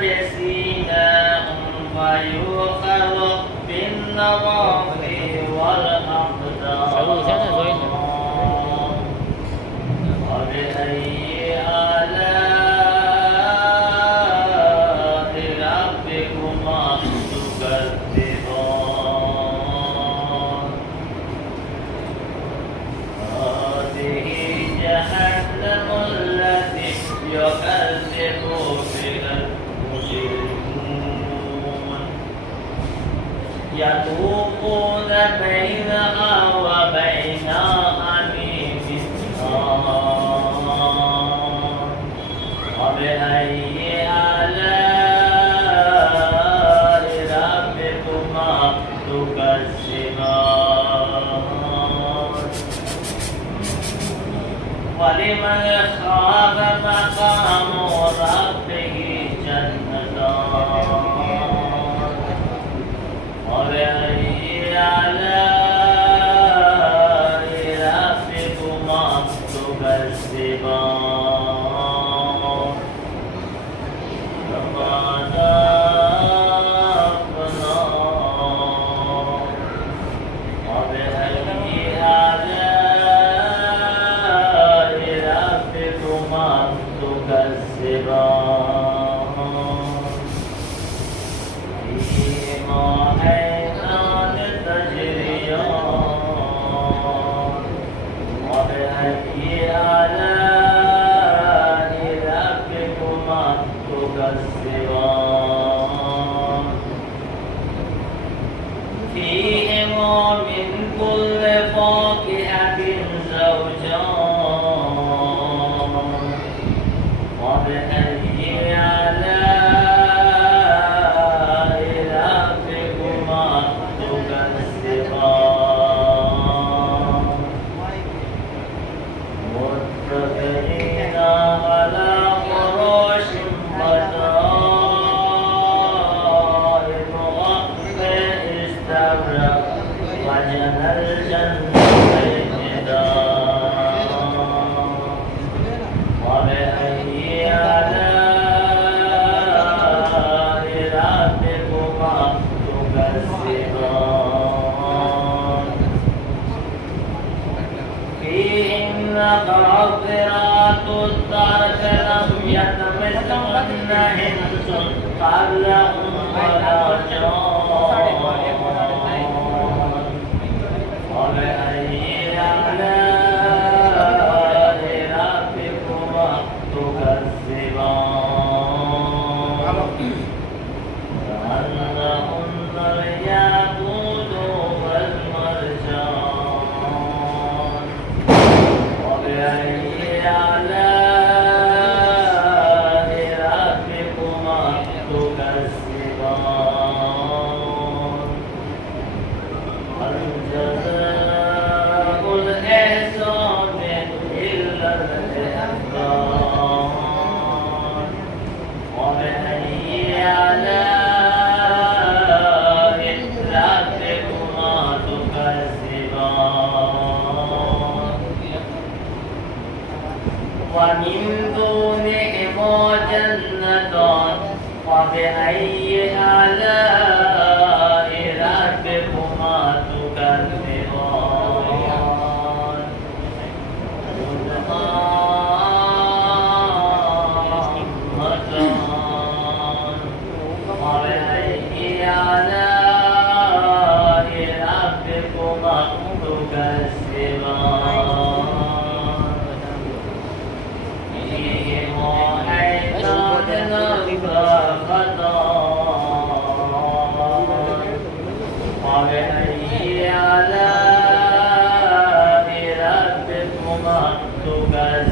بسيماهم فيؤخذ بالنواصي والأقدام وبأي آلاء ربكما تكذبان هذه جهنم التي يكذب بها المجرمون يطوفون بينها وبين حميم وبأي آلاء ربكما تكذبان ولمن خاف مقام ربه جنتان وبأي آلاء ربكما تكذبان فيهما من كل فاكهة زوجان وبأي آلاء ربكما تكذبان متكئين على فراش بطائنها استبرق وجنى الجنتين دان وبأي آلاء ربكما تكذبان فيهن قاصرات الطرف لم يطمثهن إنس قبلهم ولا جان وبأي آلاء ربكما تكذبان كأنهن الياقوت والمرجان وبأي آلاء ربكما تكذبان الجزاء الإحسان إلا الإحسان وبأي آلاء ربكما تكذبان ومن دونهما جنتان وبأي آلاء ربكما تكذبان مدهامتان وبأي آلاء ربكما تكذبان فيهما عينان نضاختان وبأي آلاء ربكما تكذبان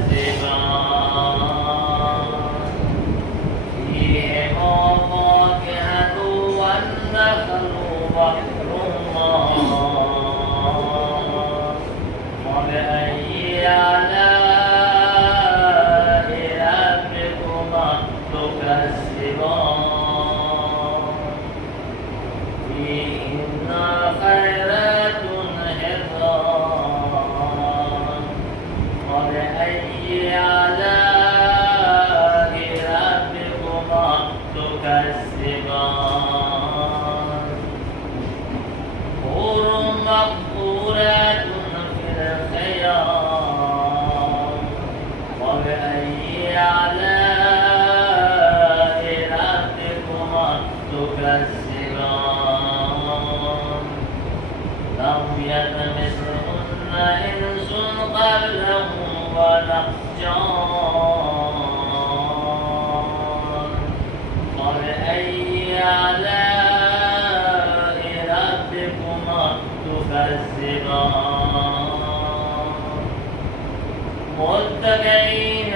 فيهما فاكهة والنخل والرمان وبأي آلاء ربكما تكذبان فيهن خيرات حسان وبأي آلاء ربكما تكذبان تكذبان حور مقبورات في الخيام وبأي آلاء ربكما تكذبان لم يطمثهن إنس قبلهم ولا جان فبأي آلاء ربكما تكذبان متكئين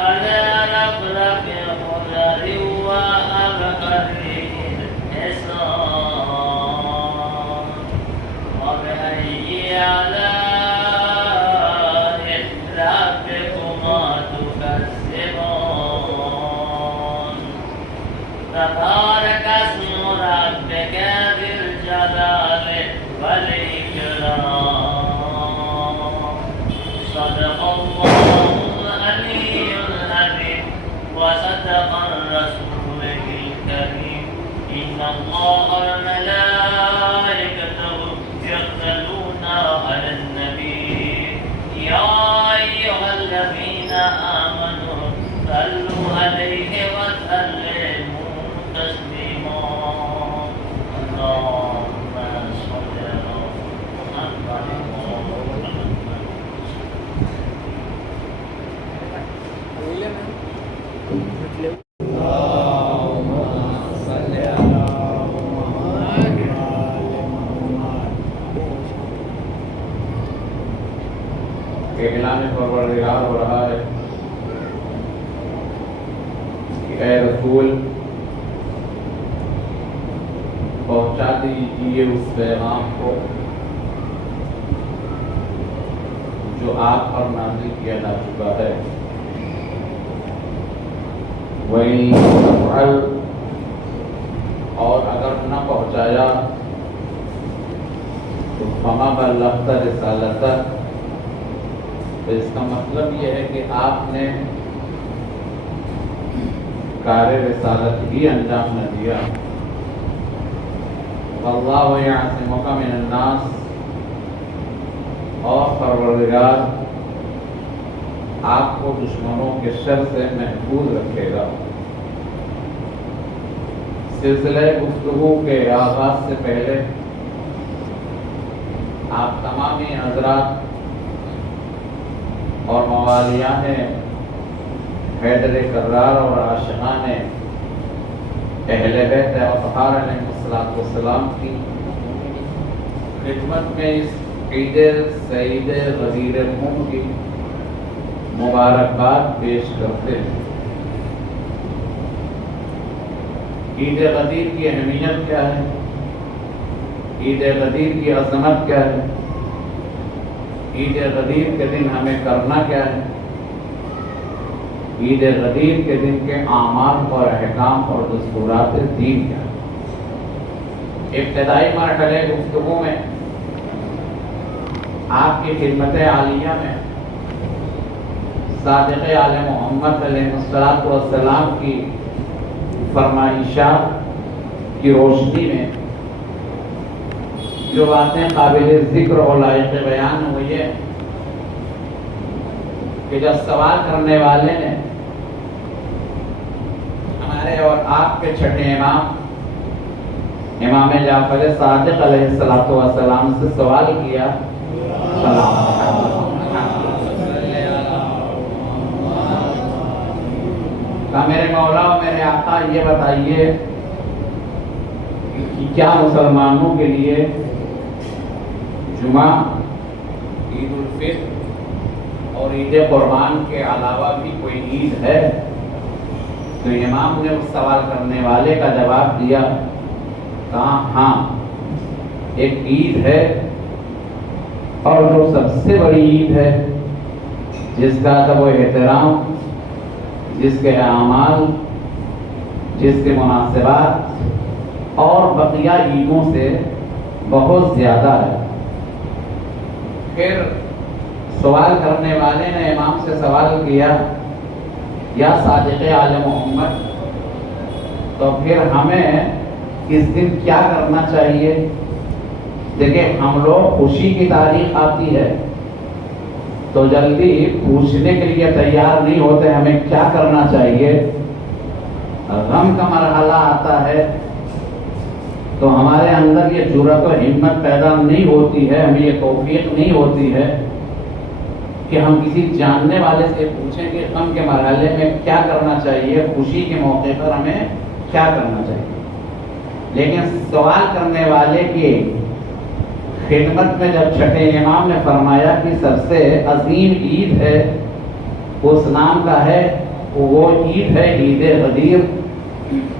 على رفرف خضر وأبقري حصان وبأي آلاء ربكما تكذبان تبارك اسم ربك ذي الجلال والإكرام صدق الله العلي العظيم وصدق الرسول الكريم إن الله وملائكته يصلون على النبي يا أيها الذين آمنوا صلوا عليه وسلموا تسليما اللهم صل على محمد اعلان پروردگار ہو رہا ہے کہ اے رسول پہنچا دیجیے اس پیغام کو جو آپ پر نازل کیا جا چکا ہے وَإِن تَفْعَلْ اور اگر نہ پہنچایا تو فَمَا بَلَّغْتَ رِسَالَتَهُ تو اس کا مطلب یہ ہے کہ آپ نے کار رسالت ہی انجام نہ دیا وَاللَّهُ يَعْصِمُكَ مِنَ النَّاسِ اور پروردگار آپ کو دشمنوں کے شر سے محفوظ رکھے گا۔ سلسلہ گفتگو کے آغاز سے پہلے آپ تمامی حضرات اور موالیان حیدر کرار اور عاشقان اہل بیت اطہار علیہ السلام کی خدمت میں اس عید سعید غدیر خون کی مبارکباد پیش کرتے ہیں۔ عید غدیر کی اہمیت کیا ہے؟ عید غدیر کی عظمت کیا ہے؟ عید غدیر کے دن ہمیں کرنا کیا ہے؟ عید غدیر کے دن کے اعمال اور احکام اور دستورات دین کیا ہے؟ ابتدائی مرحلے گفتگو میں آپ کی خدمت عالیہ میں صادق آل محمد علیہ السلام کی فرمائشات کی روشنی میں جو باتیں قابل ذکر اور لائق بیان ہوئی ہے کہ جب سوال کرنے والے نے ہمارے اور آپ کے چھٹے امام جعفر صادق علیہ السلام سے سوال کیا میرے مولا اور میرے آقا یہ بتائیے کہ کیا مسلمانوں کے لیے جمعہ عید الفطر اور عید قربان کے علاوہ بھی کوئی عید ہے؟ تو امام نے اس سوال کرنے والے کا جواب دیا، کہا ہاں ایک عید ہے اور جو سب سے بڑی عید ہے جس کا ادب و احترام، جس کے اعمال، جس کے مناسبات اور بقیہ عیدوں سے بہت زیادہ ہے۔ پھر سوال کرنے والے نے امام سے سوال کیا، یا صادق آل محمد، تو تو پھر ہمیں اس دن کیا کرنا چاہیے؟ دیکھیں ہم لوگ خوشی کی تاریخ آتی ہے تو جلدی پوچھنے کے لیے تیار نہیں ہوتے ہمیں کیا کرنا چاہیے. غم کا مرحلہ آتا ہے تو ہمارے اندر یہ جرأت و ہمت پیدا نہیں ہوتی ہے، ہمیں یہ توفیق نہیں ہوتی ہے کہ ہم کسی جاننے والے سے پوچھیں کہ غم کے مرحلے میں کیا کرنا چاہیے، خوشی کے موقع پر ہمیں کیا کرنا چاہیے. لیکن سوال کرنے والے کی خدمت میں جب چھٹے امام نے فرمایا کہ سب سے عظیم عید ہے اس نام کا ہے، وہ عید ہے عید غدیر،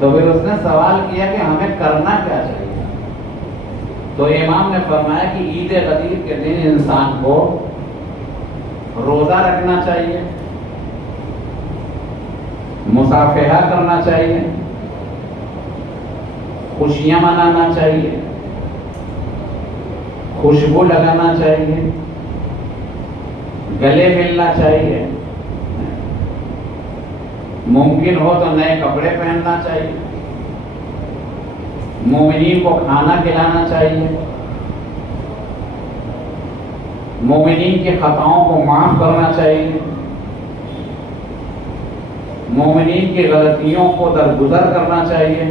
تو پھر اس نے سوال کیا کہ ہمیں کرنا کیا چاہیے. تو امام نے فرمایا کہ عید غدیر کے دن انسان کو روزہ رکھنا چاہیے، مصافحہ کرنا چاہیے، خوشیاں منانا چاہیے، خوشبو لگانا چاہیے، گلے ملنا چاہیے، ممکن ہو تو نئے کپڑے پہننا چاہیے، مومنین کو کھانا کھلانا چاہیے، مومنین کی خطاؤں کو معاف کرنا چاہیے، مومنین کی غلطیوں کو درگزر کرنا چاہیے،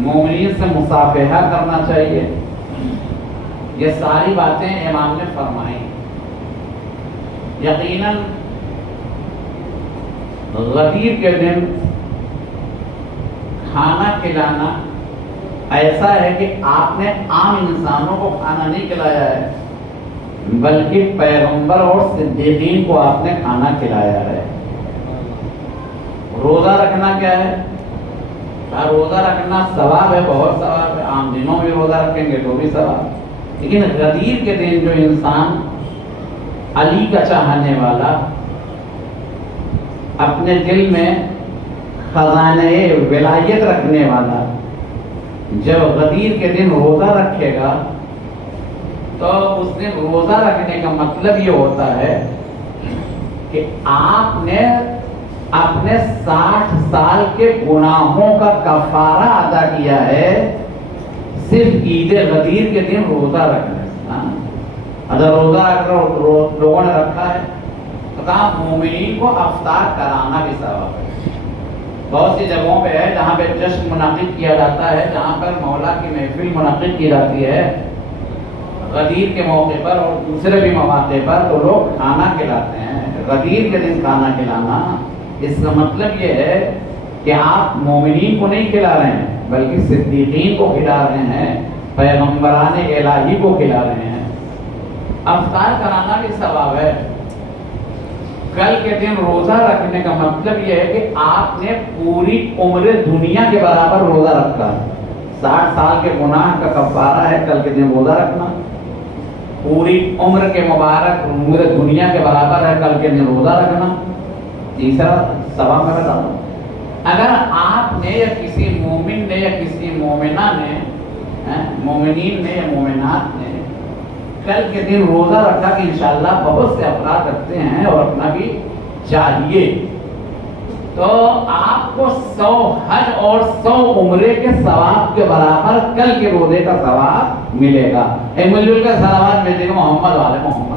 مومنین سے مصافحہ کرنا چاہیے. یہ ساری باتیں امام نے فرمائی. یقیناً غدیر کے دن کھانا کھلانا ایسا ہے کہ آپ نے عام انسانوں کو کھانا نہیں کھلایا ہے بلکہ پیغمبر اور صدیقین کو آپ نے کھانا کھلایا ہے. روزہ رکھنا کیا ہے؟ روزہ رکھنا ثواب ہے، بہت ثواب ہے. عام دنوں میں روزہ رکھیں گے تو بھی ثواب. لیکن غدیر کے دن جو انسان علی کا چاہنے والا، اپنے دل میں خزانہ ولایت رکھنے والا، جب غدیر کے دن روزہ رکھے گا تو اس دن روزہ رکھنے کا مطلب یہ ہوتا ہے کہ آپ نے اپنے 60 سال کے گناہوں کا کفارہ ادا کیا ہے صرف عید غدیر کے دن روزہ رکھنے سے. اگر روزہ لوگوں نے رکھا ہے تو کہا مومنین کو افطار کرانا بھی ثواب ہے. بہت سی جگہوں پہ ہے جہاں پہ جشن منعقد کیا جاتا ہے، جہاں پر مولا کی محفل منعقد کی جاتی ہے غدیر کے موقع پر اور دوسرے بھی مواقع پر، تو لوگ کھانا کھلاتے ہیں. غدیر کے دن کھانا کھلانا اس کا مطلب یہ ہے کہ آپ مومنین کو نہیں کھلا رہے ہیں بلکہ صدیقین کو کھلا رہے ہیں، پیغمبران الہی کو کھلا رہے ہیں. افطار کرانا بھی ثواب ہے. کل کے دن روزہ رکھنے کا مطلب یہ ہے کہ آپ نے پوری عمر دنیا کے برابر روزہ رکھا ہے. 60 سال کے گناہ کا کفارہ ہے کل کے دن روزہ رکھنا. پوری عمر کے مبارک عمر دنیا کے برابر ہے کل کے دن روزہ رکھنا. تیسرا ثواب میں بتا دوں، اگر آپ نے یا کسی مومن نے یا کسی مومنہ نے، مومنین نے یا مومنات نے کل کے دن روزہ رکھا کہ انشاءاللہ بہت سے افراد رکھتے ہیں اور رکھنا بھی چاہیے، تو آپ کو 100 حج اور 100 عمرے کے ثواب کے برابر کل کے روزے کا ثواب ملے گا. ایک مل جل کا صلوات میں دیکھو محمد والے محمد.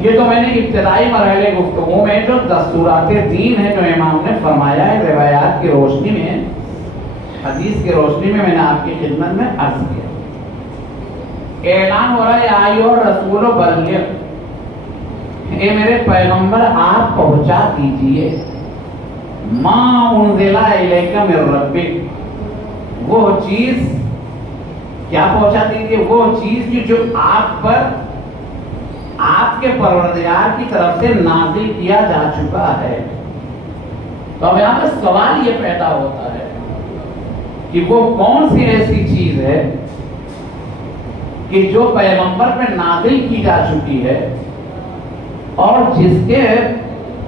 یہ تو میں نے ابتدائی مرحلے گفتگو میں جو دستورات دین ہے جو امام نے فرمایا ہے روایات کی روشنی میں، حدیث کی روشنی میں نے آپ کی خدمت میں عرض کیا. اعلان ہو رہا ہے آئیو رسول و بلغ، اے میرے پیغمبر آپ پہنچا دیجئے ما انزل الیک من ربک، وہ چیز کیا پہنچا دیجئے؟ وہ چیز کی جو آپ پر آپ کے پروردگار کی طرف سے نازل کیا جا چکا ہے. تو اب یہاں پر سوال یہ پیدا ہوتا ہے کہ وہ کون سی ایسی چیز ہے کہ جو پیغمبر پہ نازل کی جا چکی ہے اور جس کے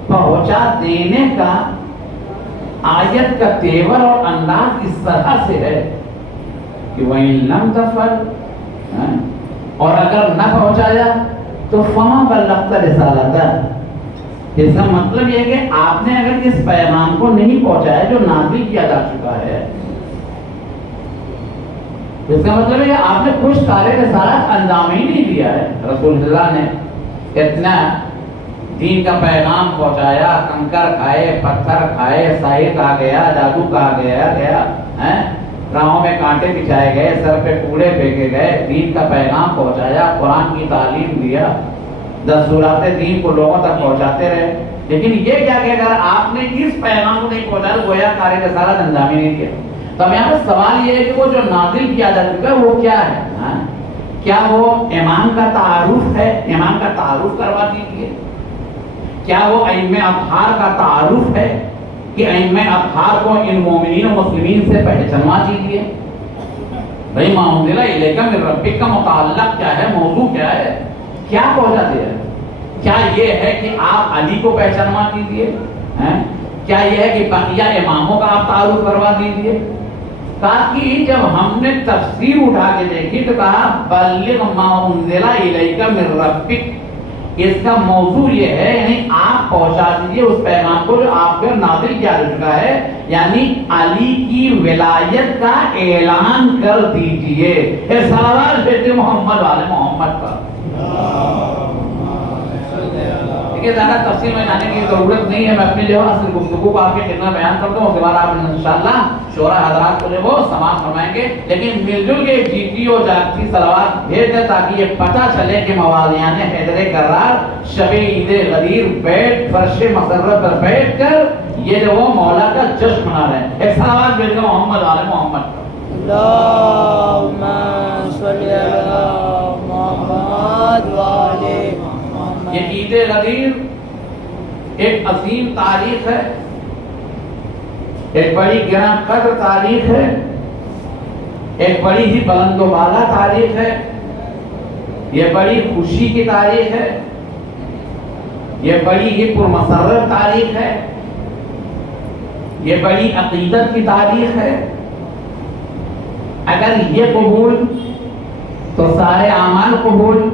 پہنچا دینے کا آیت کا تیور اور انداز اس طرح سے ہے کہ وَإِن لَمْ تَفْعَلْ، اور اگر نہ پہنچایا تو فما بلغت رسالتہ، اس کا مطلب یہ ہے کہ آپ نے اگر اس پیغام کو نہیں پہنچایا جو نازل کیا جا چکا ہے، اس کا مطلب ہے کہ آپ نے کچھ کار رسالت انجام ہی نہیں دیا ہے۔ رسول اللہ نے اتنا دین کا پیغام پہنچایا، کنکر کھائے، پتھر کھائے، ساحر کہا گیا، جادو کہا گیا، راہوں میں کانٹے بچھائے گئے، سر پہ کوڑے پھینکے گئے، دین کا پیغام پہنچایا، قرآن کی تعلیم دیا، دستورات دین کو لوگوں تک پہنچاتے رہے، لیکن یہ کیا کہ اگر آپ نے اس پیغام کو نہیں پہنچایا تو گویا کار رسالت انجام ہی نہیں دیا۔ تو اب یہاں پر سوال یہ ہے کہ وہ جو نازل کیا جا چکا ہے وہ کیا ہے؟ کیا وہ امام کا تعارف ہے؟ امام کا تعارف کروا دیجیے۔ کیا وہ ائمہ اطہار کا تعارف ہے کہ ائمہ اطہار کو ان مومنین و مسلمین سے پہچانوا دیجیے؟ بھئی ما انزل الیک من ربک کا متعلق کیا ہے، موضوع کیا ہے، کیا پہنچا دیا ہے؟ کیا یہ ہے کہ آپ علی کو پہچانوا دیجیے؟ کیا یہ ہے کہ بقیہ اماموں کا آپ تعارف کروا دیجیے؟ تاکہ جب ہم نے تفسیر اٹھا کے دیکھی تو کہا بلغ ما انزل الیک من ربک، اس کا موضوع یہ ہے یعنی آپ پہنچا دیجیے اس پیغام کو جو آپ پر نازل کیا جا چکا ہے، یعنی علی کی ولایت کا اعلان کر دیجیے۔ اے صلوات بھیجتے محمد والے محمد پر۔ دیکھیے زیادہ تفصیل میں جانے کی ضرورت نہیں ہے، میں اپنی جو اصل گفتگو کو آپ کے خدمت بیان کرتا ہوں، اس کے بعد آپ انشاءاللہ شورا حضرات کو جو وہ سماعت فرمائیں گے، لیکن مل جل کے جیتی اور جاگتی صلوات بھیج دیں تاکہ یہ پتہ چلے کہ موالیان حیدر کرار شب عید غدیر بیٹھ فرش مسرت پر بیٹھ کر یہ جو وہ مولا کا جشن منا رہے ہیں۔ ایک صلوات بھیج دیں محمد والے محمد پر۔ اللہم صلی علی محمد والے محمد۔ یہ عید غدیر ایک عظیم تاریخ ہے، ایک بڑی گراں قدر تاریخ ہے، ایک بڑی ہی بلند و بالا تاریخ ہے، یہ بڑی خوشی کی تاریخ ہے، یہ بڑی ہی پرمسرت تاریخ ہے، یہ بڑی عقیدت کی تاریخ ہے۔ اگر یہ قبول تو سارے اعمال قبول،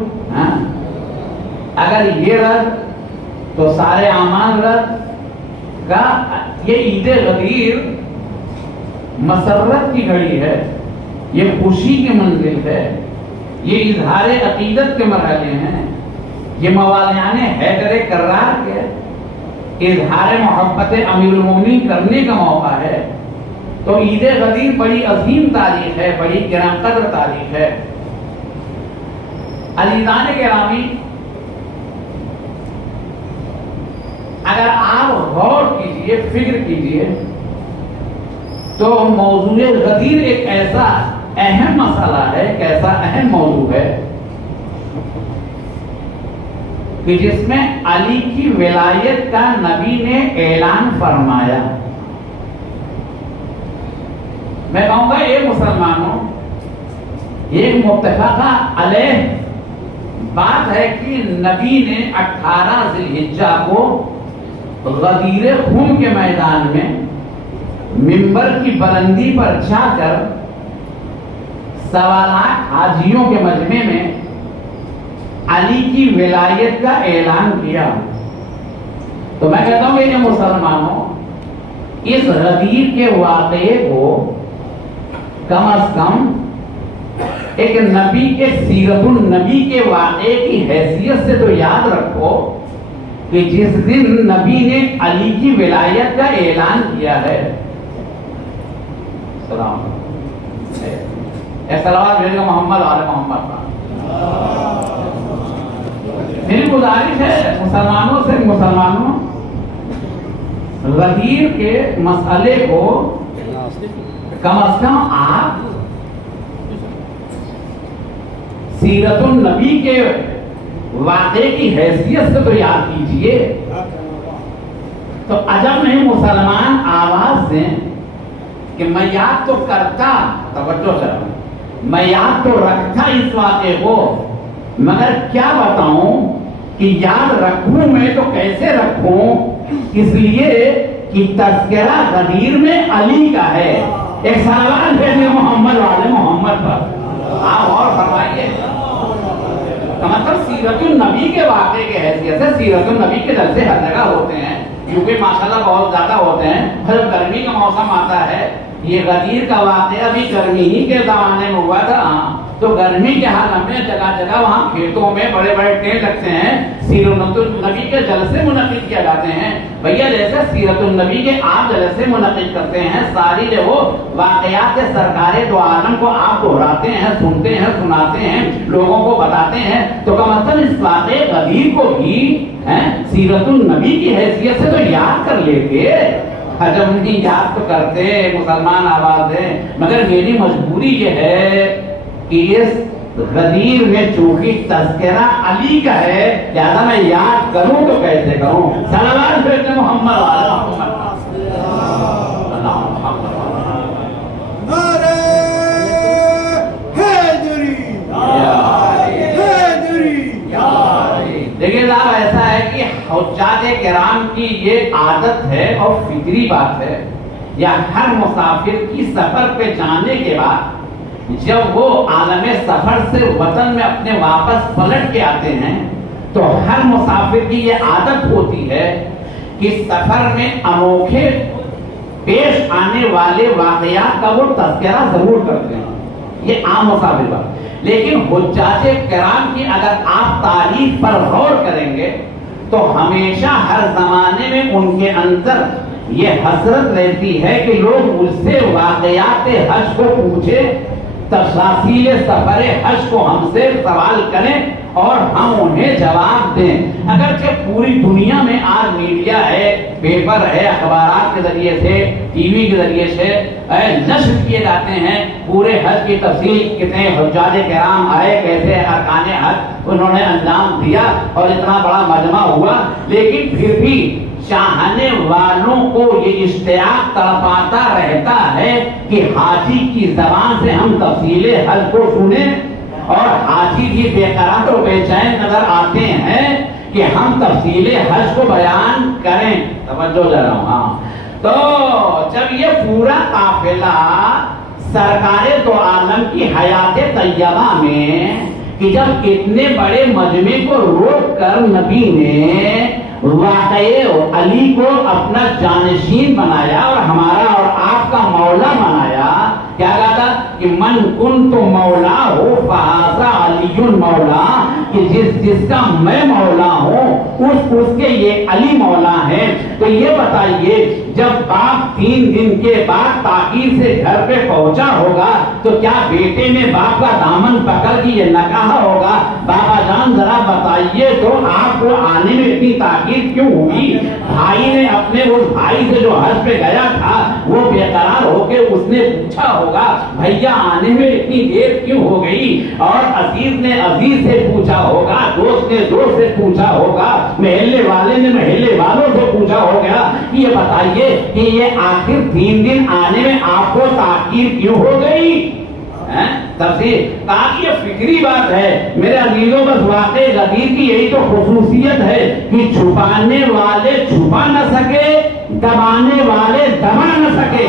اگر یہ رد تو سارے اعمال رد کا۔ یہ عید غدیر مسرت کی گھڑی ہے، یہ خوشی کی منزل ہے، یہ اظہار عقیدت کے مرحلے ہیں، یہ موالیان حیدر کرار کے اظہار محبت امیر المومنین کرنے کا موقع ہے۔ تو عید غدیر بڑی عظیم تاریخ ہے، بڑی گراں قدر تاریخ ہے۔ عزیزان گرامی، اگر آپ غور کیجئے، فکر کیجئے تو موضوع غدیر ایک ایسا اہم مسئلہ ہے، ایک ایسا اہم موضوع ہے کہ جس میں علی کی ولایت کا نبی نے اعلان فرمایا۔ میں کہوں گا یہ مسلمانوں ایک متفقہ علیہ بات ہے کہ نبی نے 18 ذی الحجہ کو غدیر خون کے میدان میں منبر کی بلندی پر جا کر 1.25 لاکھ حاجیوں کے مجمع میں علی کی ولایت کا اعلان کیا۔ تو میں کہتا ہوں کہ مسلمانوں اس غدیر کے واقعے کو کم از کم ایک نبی کے سیرت النبی کے واقعے کی حیثیت سے تو یاد رکھو کہ جس دن نبی نے علی کی ولایت کا اعلان کیا ہے۔ سلام صلوات بھیجو محمد آل محمد پر۔ میری گزارش ہے مسلمانوں سے، مسلمانوں غدیر کے مسئلے کو کم از کم آپ سیرت النبی کے واقعے کی حیثیت سے تو یاد کیجئے۔ تو عجب نہیں مسلمان آواز دیں کہ میں یاد تو کرتا، توجہ سے میں یاد تو رکھتا اس واقعے کو، مگر کیا بتاؤں کہ یاد رکھوں میں تو کیسے رکھوں، اس لیے کہ تذکرہ غدیر میں علی کا ہے۔ ایک صلوات بھیجیں محمد والے محمد پر۔ آپ اور فرمائیے کا مطلب سیرت النبی کے واقعے کے حیثیت سے سیرت النبی کے جلسے ہر جگہ ہوتے ہیں، کیونکہ ماشاءاللہ بہت زیادہ ہوتے ہیں. جب گرمی کا موسم آتا ہے، یہ غدیر کا واقعہ بھی گرمی ہی کے زمانے میں ہوا تھا. تو گرمی کے حال میں جگہ جگہ وہاں کھیتوں میں بڑے بڑے ٹینٹ لگتے ہیں، سیرت النبی کے جلسے منعقد کیا جاتے ہیں. بھیا جیسے سیرت النبی کے آپ جلسے منعقد کرتے ہیں، ساری جو وہ واقعات سرکار دو عالم کو آپ دہراتے ہیں، سنتے ہیں، سناتے ہیں، لوگوں کو بتاتے ہیں، تو کا مطلب اس واقعے غدیر کو بھی سیرت النبی کی حیثیت سے تو یاد کر لیتے. جب نہیں یاد تو کرتے مسلمان آواز ہے. مگر میری مجبوری یہ ہے کہ اس غدیر میں چونکہ تذکرہ علی کا ہے، لہذا میں یاد کروں تو کیسے کروں؟ صلوات پڑھتے محمد والا دیکھیے صاحب، ایسا ہے کہ حجاج کرام کی یہ عادت ہے اور فطری بات ہے، یا ہر مسافر کی سفر پہ جانے کے بعد جب وہ عالم سفر سے وطن میں اپنے واپس پلٹ کے آتے ہیں تو ہر مسافر کی یہ عادت ہوتی ہے کہ سفر میں انوکھے پیش آنے والے واقعات کا وہ تذکرہ ضرور کرتے ہیں. یہ عام مسافر بات. لیکن حجاج کرام کی اگر آپ تاریخ پر غور کریں گے تو ہمیشہ ہر زمانے میں ان کے اندر یہ حسرت رہتی ہے کہ لوگ مجھ سے واقعات حج کو پوچھے، تفاصیل سفر حج کو ہم سے سوال کریں اور ہم انہیں جواب دیں. اگرچہ پوری دنیا میں آج میڈیا ہے، پیپر ہے، اخبارات کے ذریعے سے، ٹی وی کے ذریعے سے نشر کیے جاتے ہیں پورے حج کی تفصیل، کتنے حجاج کرام آئے، کیسے ارکان حج انہوں نے انجام دیا اور اتنا بڑا مجمع ہوا. لیکن پھر بھی چاہنے والوں کو یہ اشتیاق تڑپاتا رہتا ہے کہ حاجی کی زبان سے ہم تفصیل حج کو سنیں، اور حاجی بھی بے قرار و بے چین نظر آتے ہیں کہ ہم تفصیل حج کو بیان کریں. توجہ جا رہا ہوں. ہاں، تو جب یہ پورا قافلہ سرکار دو عالم کی حیات طیبہ میں کہ جب اتنے بڑے مجمع کو روک کر نبی نے واقعے علی کو اپنا جانشین بنایا اور ہمارا اور آپ کا مولا بنایا، کیا کہا تھا کہ من کنت مولا ہو فہذا علی مولا، کہ جس کا میں مولا ہوں اس کے یہ علی مولا ہے. تو یہ بتائیے جب باپ 3 دن کے بعد تاخیر سے گھر پہ پہنچا ہوگا تو کیا بیٹے نے باپ کا دامن پکڑ کے یہ نہ کہا ہوگا بابا جان ذرا بتائیے تو آپ کو آنے میں اتنی تاخیر کیوں ہوئی؟ بھائی نے اپنے اس بھائی سے جو حج پہ گیا تھا وہ بے قرار ہو کے اس نے پوچھا ہوگا بھیا آنے میں اتنی دیر کیوں ہو گئی، اور عزیز نے عزیز سے پوچھا ہوگا، دوست نے دوست سے پوچھا ہوگا، محلے والے نے محلے والوں سے پوچھا ہوگا کہ یہ بتائیے کہ یہ آخر 3 دن آنے میں آپ کو تاخیر کیوں ہو گئی؟ تفسیر تاکہ یہ فکری بات ہے میرے عزیزوں. بس واقع غدیر کی یہی تو خصوصیت ہے کہ چھپانے والے چھپا نہ سکے، دبانے والے دبا نہ سکے.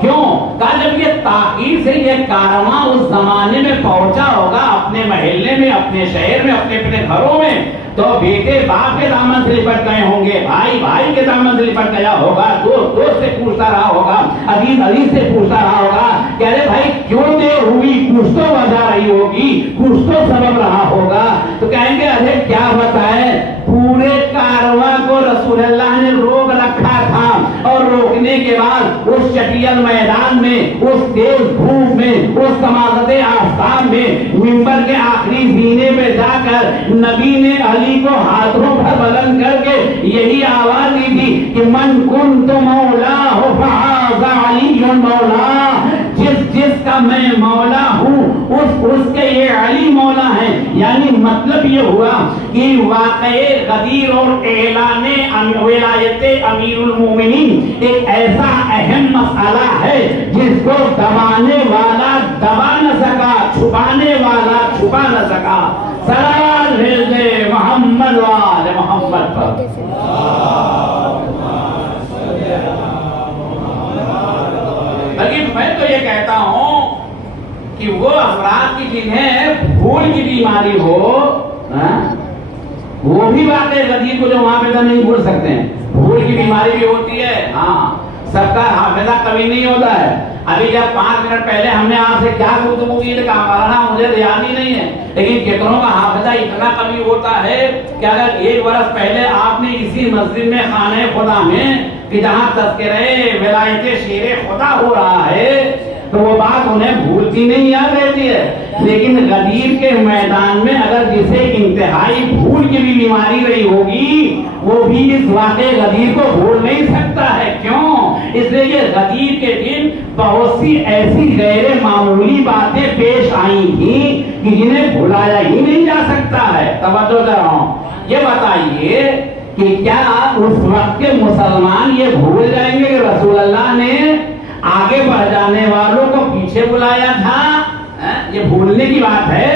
کیوں؟ کہا جب یہ تاخیر سے یہ کارواں اس زمانے میں پہنچا ہوگا اپنے محلے میں، اپنے شہر میں، اپنے گھروں میں، تو بیٹے باپ کے دامن سے لپٹ گئے ہوں گے، بھائی بھائی کے دامن سے لپٹ گیا ہوگا، دوست دوست سے پوچھتا رہا ہوگا، عزیز عزیز سے پوچھتا رہا ہوگا کہ ارے بھائی کیوں دیر ہوئی، کچھ تو وجہ رہی ہوگی، کچھ تو سبب رہا ہوگا. تو کہیں گے ارے کیا بتائے، پورے کارواں کو رسول اللہ نے روک رکھا تھا، اور روکنے کے بعد اس چٹیل میدان میں، اس تیز دھوپ میں، اس سماعت آفتاب میں منبر کے آخری زینے پہ جا کر نبی نے علی کو ہاتھوں پر بلند کر کے یہی آواز دی تھی کہ من کنت مولا ہو فہذا علی مولا، جس کا میں مولا ہوں اس کے یہ علی مولا ہے. یعنی مطلب یہ ہوا کہ واقعے غدیر اور اعلان ولایت امیر المومنین ایک ایسا اہم مسئلہ ہے جس کو دبانے والا دبا نہ سکا، چھپانے والا چھپا نہ سکا. سلام بھیجے محمد والے محمد پر. لیکن میں تو یہ کہتا ہوں کہ کہ وہ افراد کی جنہیں بھول کی بیماری ہو وہ بھی واقع غدیر کو جو وہاں پہ نہیں بھول سکتے ہیں. بھول کی بیماری بھی ہوتی ہے. ہاں سب کا حافظہ کبھی نہیں ہوتا ہے. ابھی جب 5 منٹ پہلے ہم نے آپ سے کیا گفتگو کی تھی مولانا مجھے یاد ہی نہیں ہے, لیکن کتنوں کا حافظہ اتنا کبھی ہوتا ہے کہ اگر 1 برس پہلے آپ نے اسی مسجد میں خانہ خدا میں کہ جہاں تذکرہ ولایت شیر خدا ہو رہا ہے تو وہ بات انہیں بھولتی نہیں یاد رہتی ہے. لیکن غدیر کے میدان میں اگر جسے انتہائی بھول کی بھی بیماری رہی ہوگی وہ بھی اس واقع غدیر کو بھول نہیں سکتا ہے. کیوں؟ اس لیے کہ غدیر کے دن بہت سی ایسی غیر معمولی باتیں پیش آئی تھیں کہ جنہیں بھلایا ہی نہیں جا سکتا ہے. توجہ کر رہا ہوں. یہ بتائیے کہ کیا اس وقت کے مسلمان یہ بھول جائیں گے کہ رسول اللہ نے آگے بڑھ جانے والوں کو پیچھے بلایا تھا؟ یہ بھولنے کی بات ہے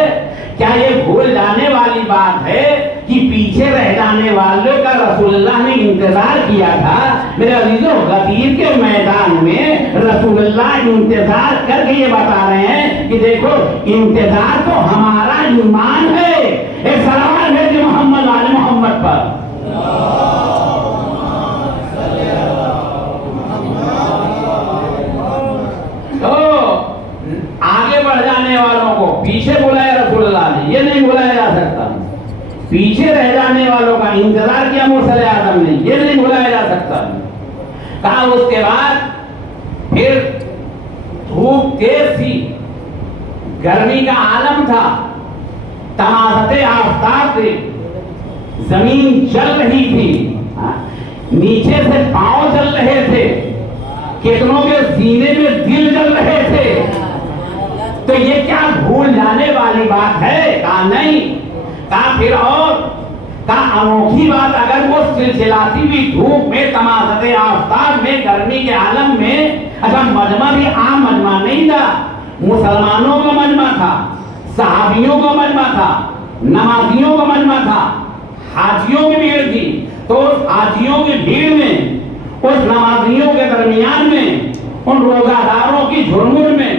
کیا؟ یہ بھول جانے والی بات ہے کہ پیچھے رہ جانے والوں کا رسول اللہ نے انتظار کیا تھا. میرے عزیزوں غدیر کے میدان میں رسول اللہ انتظار کر کے یہ بتا رہے ہیں کہ دیکھو انتظار تو ہمارا ایمان ہے. ایک سلام ہے کہ محمد والے محمد پر آگے بڑھ جانے والوں کو پیچھے بلایا رسول اللہ نے, یہ نہیں بلایا جا سکتا. پیچھے رہ جانے والوں کا انتظار کیا مرسل اعظم نے, یہ نہیں بلایا جا سکتا. کہا اس کے بعد پھر دھوپ تیز تھی, گرمی کا عالم تھا, تمازت آفتاب تھے, زمین جل رہی تھی, نیچے سے پاؤں چل رہے تھے, کتنوں کے سینے میں دل جل رہے تھے. تو یہ کیا بھول جانے والی بات ہے؟ کہا نہیں. کہا پھر اور کہا انوکھی بات اگر وہ سلسلاتی بھی دھوپ میں تمازت آفتاب میں گرمی کے عالم میں, اچھا مجمع بھی عام مجمع نہیں تھا, مسلمانوں کا مجمع تھا, صحابیوں کا مجمع تھا, نمازیوں کا مجمع تھا, حاجیوں کی بھیڑ تھی. تو اس حاجیوں کی بھیڑ میں, اس نمازیوں کے درمیان میں, ان روزہ داروں کی جھرمٹ میں,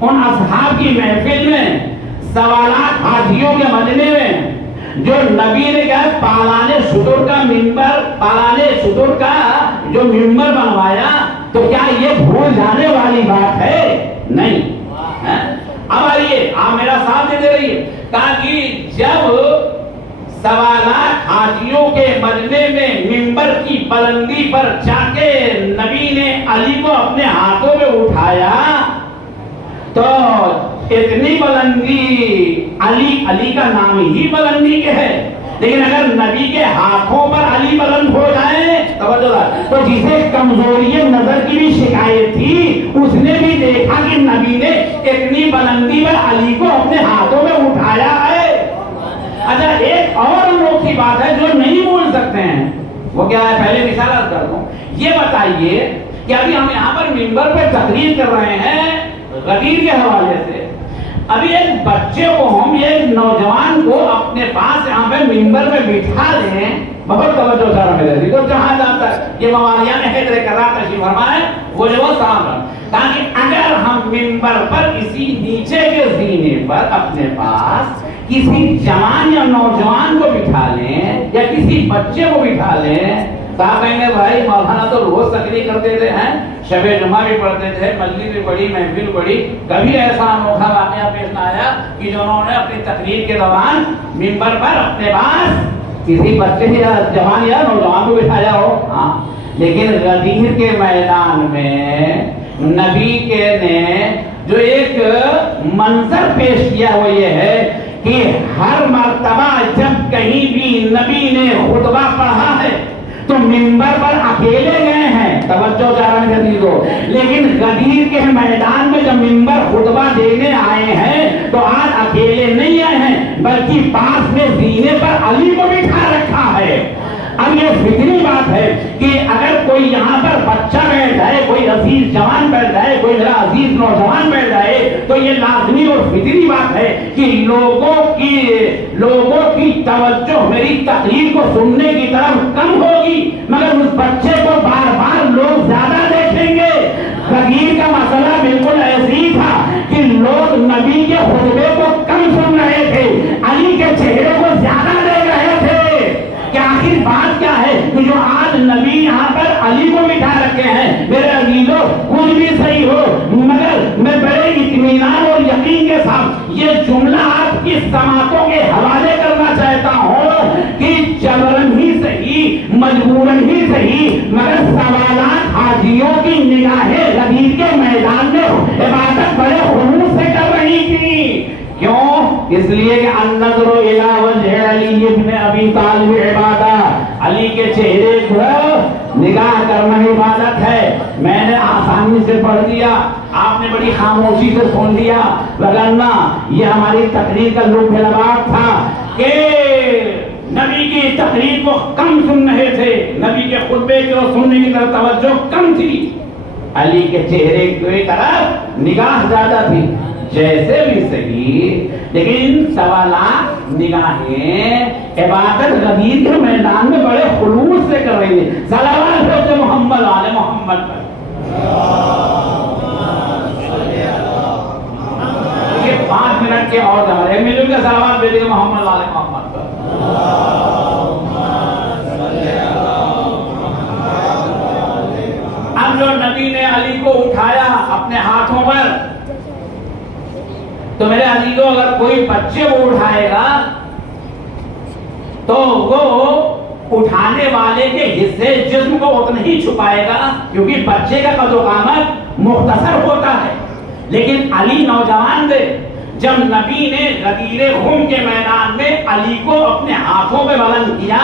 ان اصحاب کی محفل میں, سوالات حاجیوں کے مجمع میں جو نبی نے کہا پالانے شتر کا منبر, پالانے شتر کا جو منبر بنوایا, تو کیا یہ بھول جانے والی بات ہے؟ نہیں. اب آئیے آپ میرا ساتھ دے رہیے. کہا کہ جب سوالات حاجیوں کے مجمع میں منبر کی بلندی پر جا کے نبی نے علی کو اپنے ہاتھوں میں اٹھایا تو اتنی بلندی, علی کا نام ہی بلندی کے ہے, لیکن اگر نبی کے ہاتھوں پر علی بلند ہو جائے تو جسے کمزوری نظر کی بھی شکایت تھی اس نے بھی دیکھا کہ نبی نے اتنی بلندی پر علی کو اپنے ہاتھوں میں اٹھایا ہے. اچھا ایک اور انوکھی بات ہے جو نہیں بول سکتے ہیں, وہ کیا ہے؟ پہلے مثال کر دوں. یہ بتائیے کہ ابھی ہم یہاں پر منبر پہ تقریر کر رہے ہیں غدیر کے حوالے سے, ابھی ایک بچے کو ہم, ایک نوجوان کو اپنے پاس یہاں پہ منبر پہ بٹھا لیں, بہت توجہ سارا میرے تو جہاں جاتا ہے یہ موالیہ میں حیدر کرار تشریف فرمائے وہ جو وہ سامنے, تاکہ اگر ہم منبر پر کسی نیچے کے زینے پر اپنے پاس کسی جوان یا نوجوان کو بٹھا لیں یا کسی بچے کو بٹھا لیں, کہا کہیں گے بھائی مولانا تو روز تقریر کرتے تھے, شب جمعہ بھی پڑھتے تھے, مجلس بھی پڑھی, محفل پڑھی, کبھی ایسا انوکھا واقعہ پیش نہ آیا کہ جو انہوں نے اپنی تقریر کے دوران منبر پر اپنے پاس کسی بچے یا جوان یا نوجوان کو بٹھایا ہو. ہاں لیکن غدیر کے میدان میں نبی کے نے جو ایک منظر پیش کیا وہ یہ ہے کہ ہر مرتبہ جب کہیں بھی نبی نے خطبہ پڑھا ہے تو منبر پر اکیلے گئے ہیں, توجہ چاہنے عزیزو, لیکن غدیر کے میدان میں جب منبر خطبہ دینے آئے ہیں تو آج اکیلے نہیں آئے ہیں بلکہ پاس میں زینے پر علی کو بٹھا رکھا ہے. اب یہ فطری بات ہے کہ اگر کوئی یہاں پر بچہ بیٹھ جائے, کوئی عزیز جوان بیٹھ جائے, کوئی میرا عزیز نوجوان بیٹھ جائے تو یہ لازمی اور فطری بات ہے کہ لوگوں کی توجہ میری تقریر کو سننے کی طرف کم ہوگی, مگر اس بچے کو بار بار لوگ زیادہ دیکھیں گے. غدیر کا مسئلہ بالکل ایسے ہی تھا کہ لوگ نبی بات کیا ہے کہ جو آج نبی یہاں پر علی کو بٹھا رکھے ہیں، میرے عزیزوں کچھ بھی صحیح ہو مگر میں بڑے اطمینان اور یقین کے ساتھ یہ جملہ آپ کی سماعتوں کے حوالے کرنا چاہتا ہوں کہ جبرن ہی صحیح مجبورن ہی صحیح مگر سوالات حاجیوں کی نگاہیں غدیر کے میدان میں عبادت بڑے خلوص سے کر رہی تھی۔ کیوں؟ اس لیے کہ النظر الی وجہ علی ابن ابی طالب عبادہ، علی کے چہرے کو نگاہ کرنا عبادت ہے۔ میں نے آسانی سے پڑھ دیا، آپ نے بڑی خاموشی سے سن لیا، وگرنہ یہ ہماری تقریر کا لطف لباف تھا کہ نبی کی تقریر کو کم سن رہے تھے، نبی کے خطبے کو سننے کی طرف توجہ کم تھی، علی کے چہرے کی طرف نگاہ زیادہ تھی۔ جیسے بھی صحیح لیکن سوالات نگاہیں عبادت غدیر کے میدان میں بڑے خلوص سے کر رہی ہے۔ صلوات ہو تو محمد آل محمد پر۔ یہ 5 منٹ کے اور جا رہے ہیں، مل کے صلوات بھیجے محمد آل محمد پر۔ اب جو نبی نے علی کو اٹھایا اپنے ہاتھوں پر، تو میرے عزیزوں اگر کوئی بچے کو اٹھائے گا تو وہ اٹھانے والے کے حصے جسم کو اتنا ہی چھپائے گا، کیونکہ بچے کا قد و قامت مختصر ہوتا ہے، لیکن علی نوجوان تھے۔ جب نبی نے غدیر خم کے میدان میں علی کو اپنے ہاتھوں پہ بلند کیا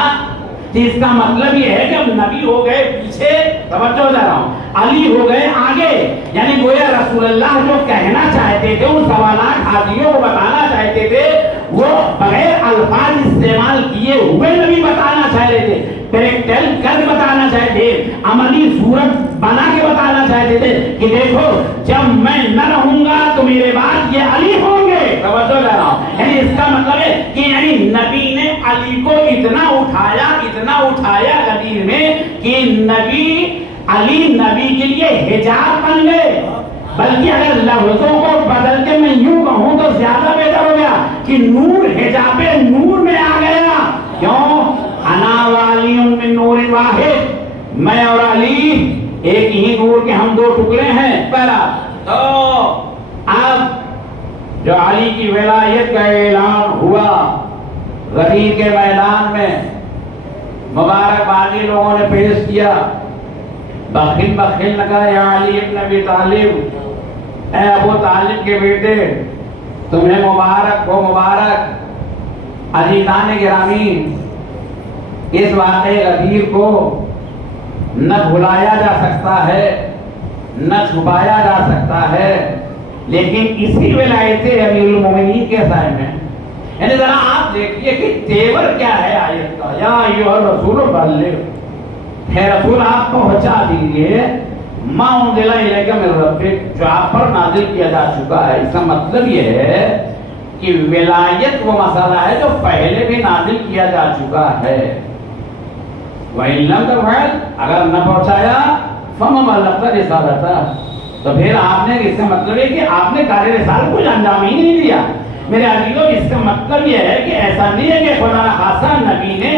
تو اس کا مطلب یہ ہے کہ اب نبی ہو گئے پیچھے، توجہ دے رہا ہوں، علی ہو گئے آگے، یعنی گویا رسول اللہ جو کہنا چاہتے تھے، ان سوالات حاجیوں کو بتانا چاہتے تھے، وہ بغیر الفاظ استعمال کیے ہوئے نبی بتانا چاہتے تھے، پریکٹیکل کر بتانا چاہتے تھے، عملی صورت بنا کے بتانا چاہتے تھے کہ دیکھو جب میں نہ رہوں گا تو میرے بعد یہ علی ہوں گے۔ توجہ دے رہا ہوں، یعنی اس کا مطلب ہے کہ یعنی نبی نے علی کو اتنا اٹھایا غدیر میں کہ علی نبی کے لیے حجاب بن گئے۔ بلکہ اگر لفظوں کو بدل کے میں یوں کہوں تو زیادہ بہتر ہو گیا کہ نور حجاب نور میں آ گیا۔ کیوں؟ انا والی من نور واحد، میں اور علی ایک ہی نور کے ہم 2 ٹکڑے ہیں۔ پہلا تو اب جو علی کی ولایت کا اعلان ہوا غدیر کے میدان میں، مبارکبادی لوگوں نے پیش کیا، بخیل نہ کہا یا علی ابن ابی طالب، اے ابو طالب کے بیٹے تمہیں مبارک ہو مبارک۔ عزیزان گرامی، اس واقعے غدیر کو نہ بھلایا جا سکتا ہے نہ چھپایا جا سکتا ہے، لیکن اسی ولایت امیر المومنین کے سائے میں، یعنی ذرا آپ دیکھیے کہ تیور کیا ہے آیت کا، یا ایھا الرسول بلغ، اے رسول آپ پہنچا دیجئے ما انزل الیک من ربک، جو آپ پر نازل کیا جا چکا ہے۔ اس کا مطلب یہ ہے کہ ولایت وہ مسئلہ ہے جو پہلے بھی نازل کیا جا چکا ہے۔ وَإِن لَمْ تَفْعَلْ، اگر نہ پہنچایا فَمَا بَلَّغْتَ رِسَالَتَهُ، تو پھر آپ نے، اس کا مطلب ہے کہ آپ نے کار رسالت کو انجام ہی نہیں دیا۔ میرے عزیزوں اس کا مطلب یہ ہے کہ ایسا نہیں ہے کہ خدا نخواستہ نبی نے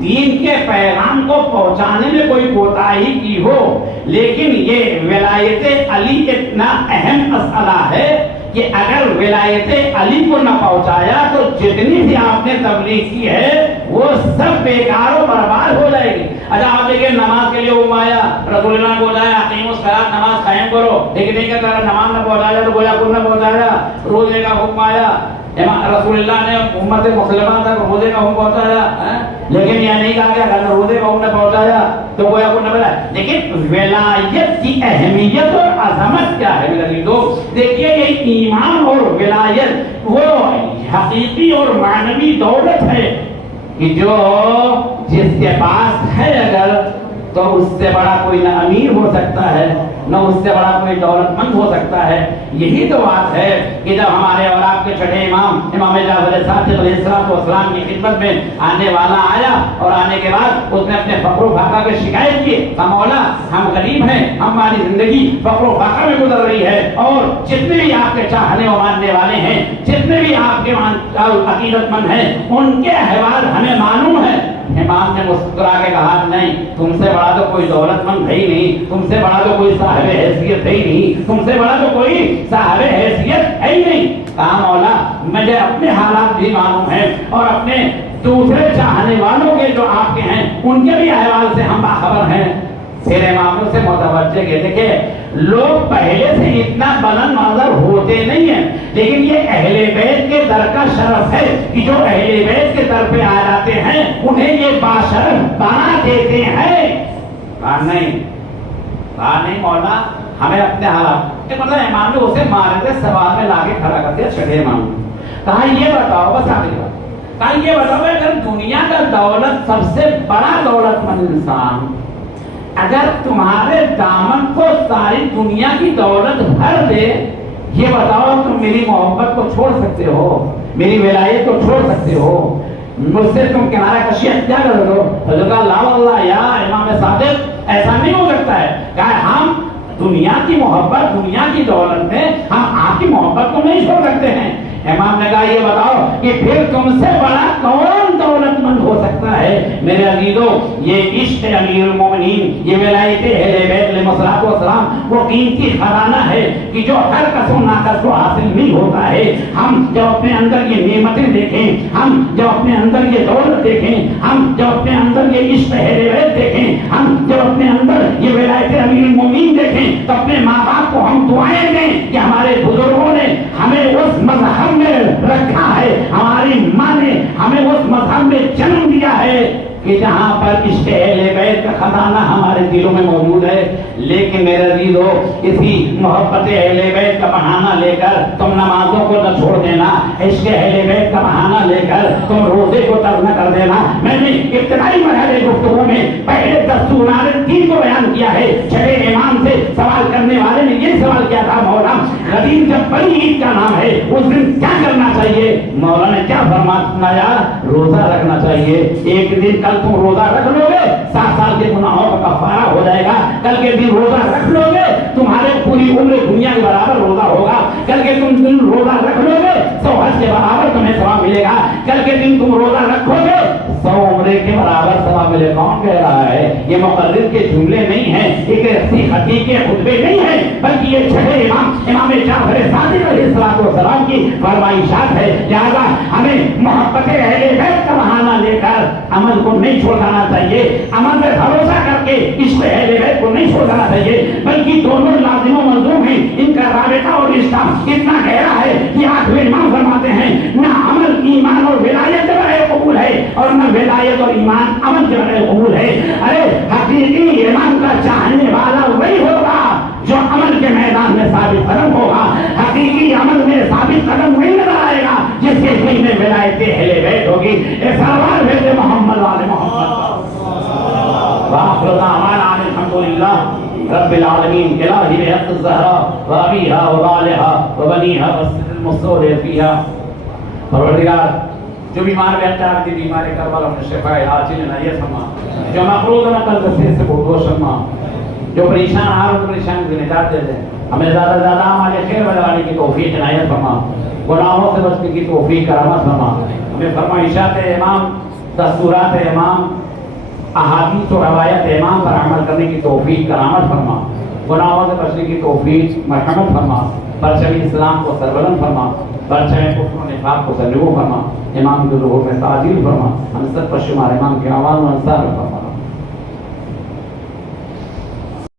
دین کے پیغام کو پہنچانے میں کوئی کوتاہی کی ہو، لیکن یہ ولایت علی اتنا اہم مسئلہ ہے کہ اگر ولایت علی کو نہ پہنچایا تو جتنی بھی آپ نے تبلیغ کی ہے وہ سب بیکار و برباد ہو جائے گی۔ اچھا آپ دیکھیں نماز کے لیے آیا، رسول اللہ کو بولا اقیموا الصلاۃ، نماز قائم کرو، لیکن نہیں کہتا نماز نہ پہنچایا تو گویا کن نہ پہنچایا۔ روزے کا حکم آیا، رسول اللہ نے امت مسلمہ تک روزے کا حکم پہنچایا، لیکن یہ نہیں کہا کہ اگر روزے کا حکم نہ پہنچایا تو گویا کن نہ پہنچایا۔ لیکن ولایت کی اہمیت اور عظمت کیا ہے میرے دوست؟ دیکھیے یہ ایمان اور ولایت وہ حقیقی اور معنوی دولت ہے کہ جو جس کے پاس ہے اگر تو اس سے بڑا کوئی نہ امیر ہو سکتا ہے نہ اس سے بڑا کوئی دولت مند ہو سکتا ہے۔ یہی تو بات ہے کہ جب ہمارے اور آپ کے چھٹے امام جعفر صادق علیہ السلام کی خدمت میں آنے والا آیا اور آنے کے بعد اس نے اپنے فقر و فاقہ کی شکایت کی، کہا مولا ہم غریب ہیں، ہماری زندگی فقر و فاقہ میں گزر رہی ہے، اور جتنے بھی آپ کے چاہنے و ماننے والے ہیں، جتنے بھی آپ کے عقیدت مند ہیں، ان کے احوال ہمیں معلوم ہے، امام نے مسکرا کے کہا نہیں، تم سے بڑا تو کوئی دولت مند ہے ہی نہیں، تم سے بڑا تو کوئی صاحب حیثیت ہے ہی نہیں، تم سے بڑا تو کوئی صاحب حیثیت ہے ہی نہیں۔ کہا مولا مجھے اپنے حالات بھی معلوم ہیں اور اپنے دوسرے چاہنے والوں کے جو آپ کے ہیں ان کے بھی احوال سے ہم باخبر ہیں۔ پھر امام سے متوجہ کے دیکھیں لوگ پہلے سے اتنا بلند منظر ہوتے نہیں ہیں، لیکن یہ اہل بیت کے در کا شرف ہے کہ جو اہل بیت کے در پہ آ جاتے ہیں انہیں یہ باشرف بنا دیتے ہیں۔ کہا نہیں مولا ہمیں اپنے حالات، مطلب امام نے اسے مارے تھے سوال میں لا کے کھڑا کر دیا چھٹے امام نے۔ کہا یہ بتاؤ، بس آگے بات، کہا یہ بتاؤ اگر دنیا کا دولت سب سے بڑا دولت مند انسان اگر تمہارے دامن کو ساری دنیا کی دولت بھر دے، یہ بتاؤ تم میری محبت کو چھوڑ سکتے ہو، میری ولایت کو چھوڑ سکتے ہو، مجھ سے تم کنارہ کشی کیا کر دو؟ حضرت لا واللہ یا امام صادق ایسا نہیں ہو سکتا ہے۔ کہا ہم دنیا کی محبت، دنیا کی دولت میں ہم آپ کی محبت کو نہیں چھوڑ سکتے ہیں۔ امام نے کہا یہ بتاؤ کہ پھر تم سے بڑا کون دولت مند ہو سکتا ہے؟ میرے عزیزو یہ عشق امیر المومنین، یہ ولایت اہل بیت علیہ الصلوۃ والسلام وہ قیمتی خزانہ ہے کہ جو ہر کس و ناکس کو حاصل نہیں ہوتا ہے۔ ہم جب اپنے اندر یہ نعمتیں دیکھیں، ہم جب اپنے اندر یہ دولت دیکھیں، ہم جب اپنے اندر یہ عشق اہل بیت دیکھیں، ہم جب اپنے اندر یہ ولایت امیر المومنین دیکھیں تو اپنے ماں باپ کو ہم دعائیں دیں کہ ہمارے بزرگوں نے ہمیں اس مذہب میں رکھا ہے، ہماری ماں نے ہمیں اس مذہب میں جنم دیا ہے کہ جہاں پر عشق اہل بیت کا خزانہ ہمارے دلوں میں موجود ہے۔ لیکن میرے عزیزو اسی محبت اہل بیت کا بہانہ لے کر تم نمازوں کو نہ چھوڑ دینا، عشق اہل بیت کا بہانہ لے کر تم روزے کو ترک نہ کر دینا۔ میں نے ابتدائی مرحلے گفتگو میں پہلے دستورات دین کو بیان کیا ہے۔ چھٹے امام سے سوال کرنے والے نے یہ سوال کیا تھا مولا غدیر جب بڑی عید کا نام ہے اس دن کیا کرنا چاہیے؟ مولا نے کیا فرمایا؟ روزہ رکھنا چاہیے۔ ایک دن کل تم روزہ رکھ لو گے 7 سال کے گناہوں کا کفارہ ہو جائے گا۔ کل کے دن روزہ رکھ لو گے تمہارے پوری عمر دنیا کے برابر روزہ ہوگا۔ کل کے تم دن روزہ رکھ لو گے 100 حج کے برابر تمہیں ثواب ملے گا۔ کل کے دن تم روزہ رکھو گے 100 عمرے کے برابر ثواب ملے گا۔ کون کہہ رہا ہے؟ یہ مقرر کے جملے نہیں ہیں، ایک ایسی حدیث کے خطبے نہیں ہیں، بلکہ یہ چھٹے امام جعفر صادق علیہ السلام کی فرمائشات ہے۔ لہذا ہمیں محبت اہل بیت کا بہانہ لے کر عمل کو نہیں چھوڑ جانا چاہیے، عمل میں بھروسہ کر کے عشق اہل بیت کو نہیں چھوڑ جانا چاہیے، بلکہ دونوں لازم و ملزوم ہیں۔ ان کا رابطہ اور رشتہ اتنا گہرا ہے کہ آٹھویں امام فرماتے ہیں نہ عمل ایمان اور ولایت کے بغیر قبول ہے اور نہ ولایت اور ایمان عمل کے بغیر قبول ہے۔ ارے حقیقی ایمان کا چاہنے والا وہی ہوگا جو عمل کے میدان میں ثابت قدم ہوگا۔ حقیقی عمل میں ثابت قدم وہی نظر آئے گا جس کے دل میں ولایت اہل بیت ہوگی۔ اے سرور بیت محمد والے محمد وآخر دعوانا ان الحمدللہ رب العالمین الہی بحق الزہرا وابیہا وبالہا وبنیہا والسر المصور فیہا۔ پروردگار جو بیمار بیٹھا ہے بیمار کربلا میں شفا عاجل عنایت فرما، جو مقروض نہ قلب سے بردوش فرما، جو پریشان حال و پریشان سے نجات دے دے، ہمیں زیادہ زیادہ ہمارے خیر بنوانے کی توفیق عنایت فرما، گناہوں سے بچنے کی توفیق کرامت فرما، ہمیں فرمائشات امام، دستورات امام، احادیث و روایت امام پر عمل کرنے کی توفیق کرامت فرما، گناہوں سے بچنے کی توفیق مرحمت فرما، پرچم اسلام کو سربلند فرما، پرچم کفر و نفاق کو سرنگو فرما، امام کے ظہور میں تعدیل فرما، ہم سب پر شمار امام کے آواز و انصار فرما۔